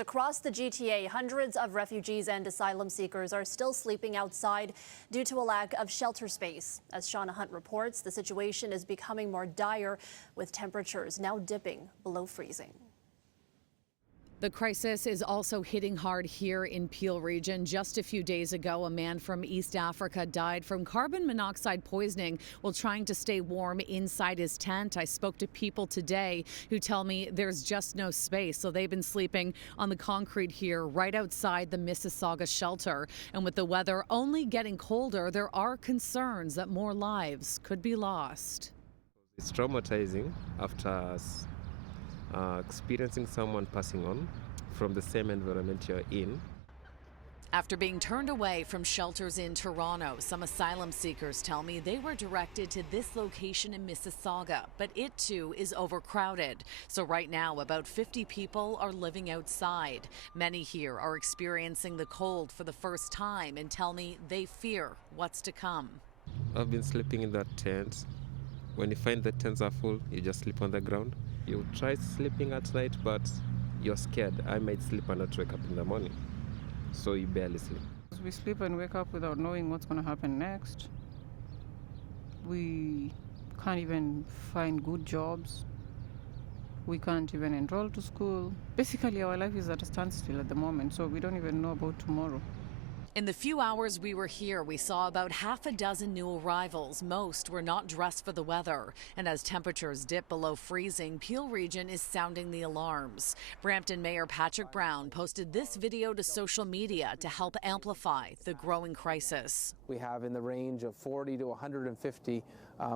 Across the GTA, hundreds of refugees and asylum seekers are still sleeping outside due to a lack of shelter space. As Shauna Hunt reports, the situation is becoming more dire, with temperatures now dipping below freezing. The crisis is also hitting hard here in Peel region. Just a few days ago, a man from East Africa died from carbon monoxide poisoning while trying to stay warm inside his tent. I spoke to people today who tell me there's just no space, so they've been sleeping on the concrete here right outside the Mississauga shelter. And with the weather only getting colder, there are concerns that more lives could be lost. It's traumatizing after experiencing someone passing on from the same environment you're in. After being turned away from shelters in Toronto, some asylum seekers tell me they were directed to this location in Mississauga, but it too is overcrowded. So right now, about 50 people are living outside. Many here are experiencing the cold for the first time and tell me they fear what's to come. I've been sleeping in that tent. When you find the tents are full, you just sleep on the ground. You try sleeping at night, but you're scared. I might sleep and not wake up in the morning, so you barely sleep. We sleep and wake up without knowing what's going to happen next. We can't even find good jobs. We can't even enroll to school. Basically, our life is at a standstill at the moment, so we don't even know about tomorrow. In the few hours we were here, we saw about half a dozen new arrivals. Most were not dressed for the weather. And as temperatures dip below freezing, Peel region is sounding the alarms. Brampton Mayor Patrick Brown posted this video to social media to help amplify the growing crisis. We have in the range of 40 to 150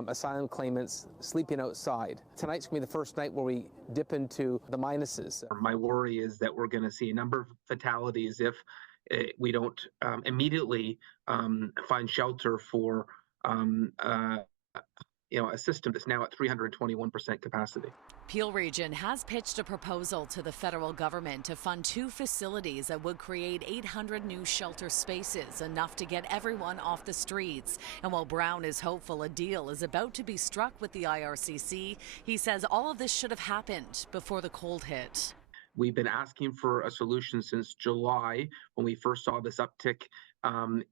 asylum claimants sleeping outside. Tonight's going to be the first night where we dip into the minuses. My worry is that we're going to see a number of fatalities if we don't immediately find shelter for a system that's now at 321% capacity. Peel region has pitched a proposal to the federal government to fund 2 facilities that would create 800 new shelter spaces, enough to get everyone off the streets. And while Brown is hopeful a deal is about to be struck with the IRCC, he says all of this should have happened before the cold hit. We've been asking for a solution since July, when we first saw this uptick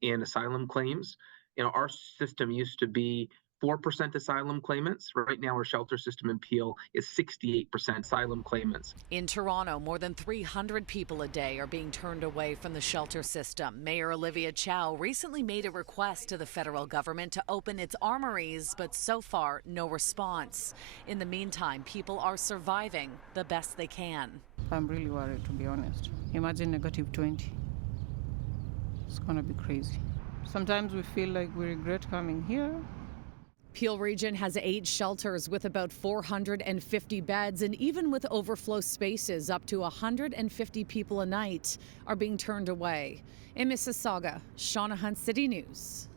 in asylum claims. Our system used to be 4% asylum claimants. Right now, our shelter system in Peel is 68% asylum claimants. In Toronto, more than 300 people a day are being turned away from the shelter system. Mayor Olivia Chow recently made a request to the federal government to open its armories, but so far, no response. In the meantime, people are surviving the best they can. I'm really worried, to be honest. Imagine -20. It's going to be crazy. Sometimes we feel like we regret coming here. Peel region has 8 shelters with about 450 beds, and even with overflow spaces, up to 150 people a night are being turned away. In Mississauga, Shauna Hunt, City News.